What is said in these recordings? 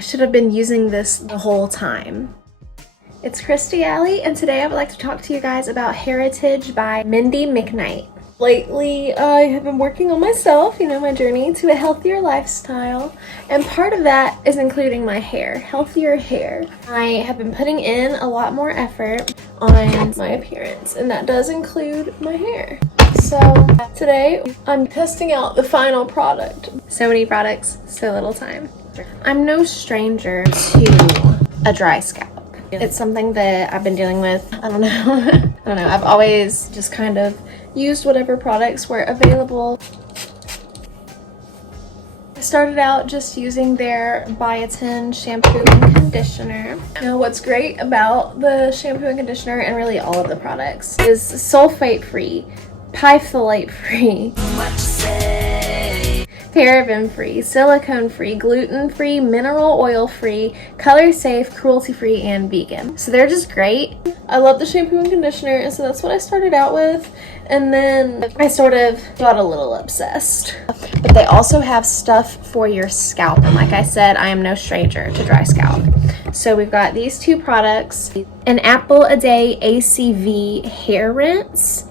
I should have been using this the whole time. It's ItsKristiiAly, and today I would like to talk to you guys about Hairitage by Mindy McKnight. Lately, I have been working on myself, my journey to a healthier lifestyle, and part of that is including my hair, healthier hair. I have been putting in a lot more effort on my appearance, and that does include my hair. So today, I'm testing out the final product. So many products, so little time. I'm no stranger to a dry scalp. It's something that I've been dealing with, I don't know. I've always just kind of used whatever products were available. I started out just using their biotin shampoo and conditioner. Now what's great about the shampoo and conditioner, and really all of the products, is sulfate free, phthalate free, paraben free, silicone free, gluten free, mineral oil free, color safe, cruelty free, and vegan. So they're just great. I love the shampoo and conditioner, and so that's what I started out with, and then I sort of got a little obsessed. But they also have stuff for your scalp, and like I said, I am no stranger to dry scalp. So we've got these two products: an apple a day ACV hair rinse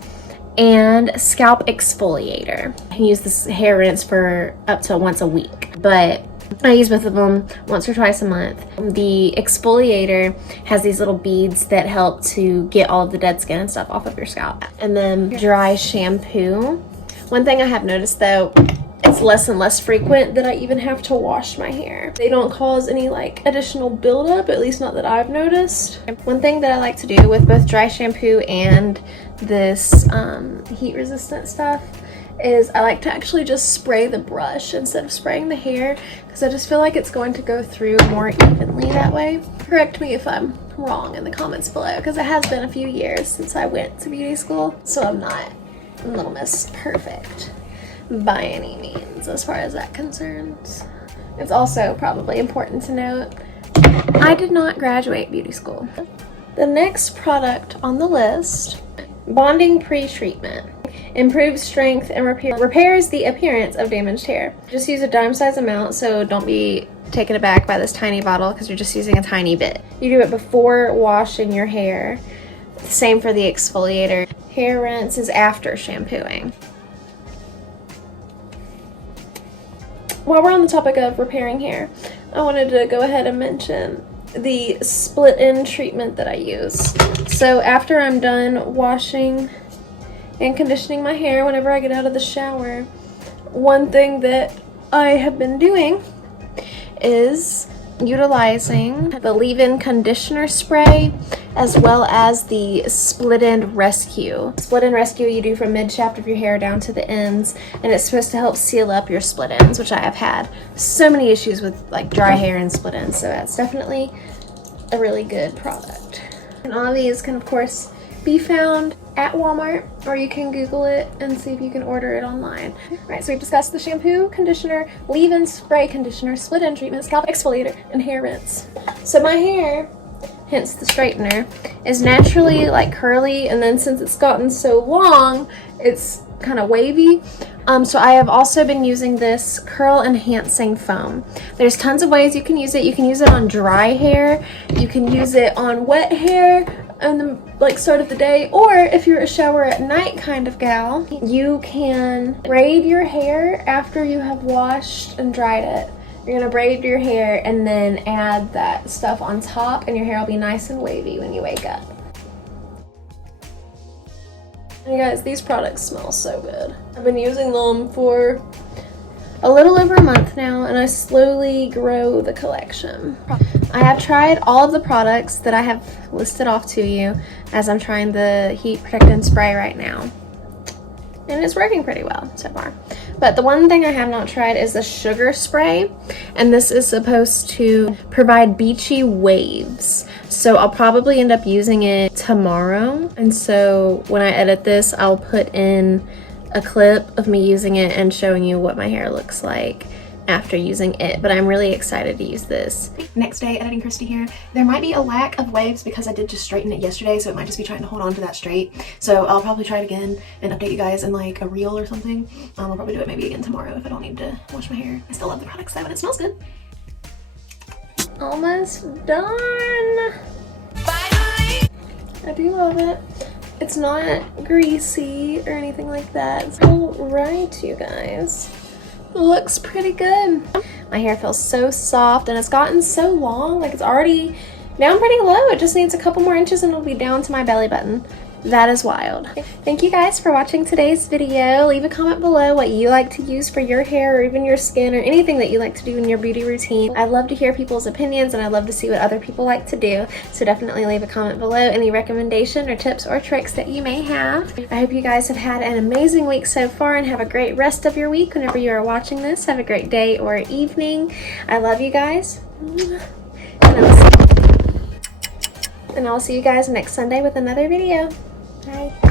and scalp exfoliator. I can use this hair rinse for up to once a week, but I use both of them once or twice a month. The exfoliator has these little beads that help to get all of the dead skin and stuff off of your scalp. And then dry shampoo. One thing I have noticed though, it's less and less frequent that I even have to wash my hair. They don't cause any additional buildup, at least not that I've noticed. One thing that I like to do with both dry shampoo and this heat resistant stuff is I like to actually just spray the brush instead of spraying the hair, because I just feel like it's going to go through more evenly that way. Correct me if I'm wrong in the comments below, because it has been a few years since I went to beauty school, so I'm not Little Miss Perfect by any means as far as that concerns. It's also probably important to note, I did not graduate beauty school. The next product on the list, bonding pre-treatment. Improves strength and repairs the appearance of damaged hair. Just use a dime-size amount, so don't be taken aback by this tiny bottle because you're just using a tiny bit. You do it before washing your hair. Same for the exfoliator. Hair rinse is after shampooing. While we're on the topic of repairing hair, I wanted to go ahead and mention the split-end treatment that I use. So after I'm done washing and conditioning my hair, whenever I get out of the shower, one thing that I have been doing is utilizing the leave-in conditioner spray as well as the split-end rescue. Split-end rescue you do from mid-shaft of your hair down to the ends, and it's supposed to help seal up your split ends, which I have had so many issues with dry hair and split ends, so that's definitely a really good product. And all of these can of course be found at Walmart, or you can Google it and see if you can order it online. Alright, so we've discussed the shampoo, conditioner, leave-in spray conditioner, split-end treatment, scalp exfoliator, and hair rinse. So my hair, hence the straightener, is naturally curly, and then since it's gotten so long, it's kind of wavy. So I have also been using this curl enhancing foam. There's tons of ways you can use it. You can use it on dry hair, you can use it on wet hair in the start of the day, or if you're a shower at night kind of gal, you can braid your hair after you have washed and dried it. You're gonna braid your hair and then add that stuff on top, and your hair will be nice and wavy when you wake up. And guys, these products smell so good. I've been using them for a little over a month now, and I slowly grow the collection. I have tried all of the products that I have listed off to you, as I'm trying the heat protectant spray right now, and it's working pretty well so far. But the one thing I have not tried is the sugar spray, and this is supposed to provide beachy waves. So I'll probably end up using it tomorrow, and so when I edit this, I'll put in a clip of me using it and showing you what my hair looks like after using it, but I'm really excited to use this. Next day, editing Kristi here. There might be a lack of waves because I did just straighten it yesterday, so it might just be trying to hold on to that straight. So I'll probably try it again and update you guys in a reel or something. I'll probably do it maybe again tomorrow if I don't need to wash my hair. I still love the products though, and it smells good. almost done. Finally! I do love it. It's not greasy or anything like that. All right, you guys. Looks pretty good. My hair feels so soft and it's gotten so long. Like, it's already down pretty low. It just needs a couple more inches and it'll be down to my belly button. That is wild. Thank you guys for watching today's video. Leave a comment below what you like to use for your hair or even your skin or anything that you like to do in your beauty routine. I love to hear people's opinions and I love to see what other people like to do. So definitely leave a comment below any recommendation or tips or tricks that you may have. I hope you guys have had an amazing week so far and have a great rest of your week whenever you are watching this. Have a great day or evening. I love you guys. And I'll see you guys next Sunday with another video. Bye.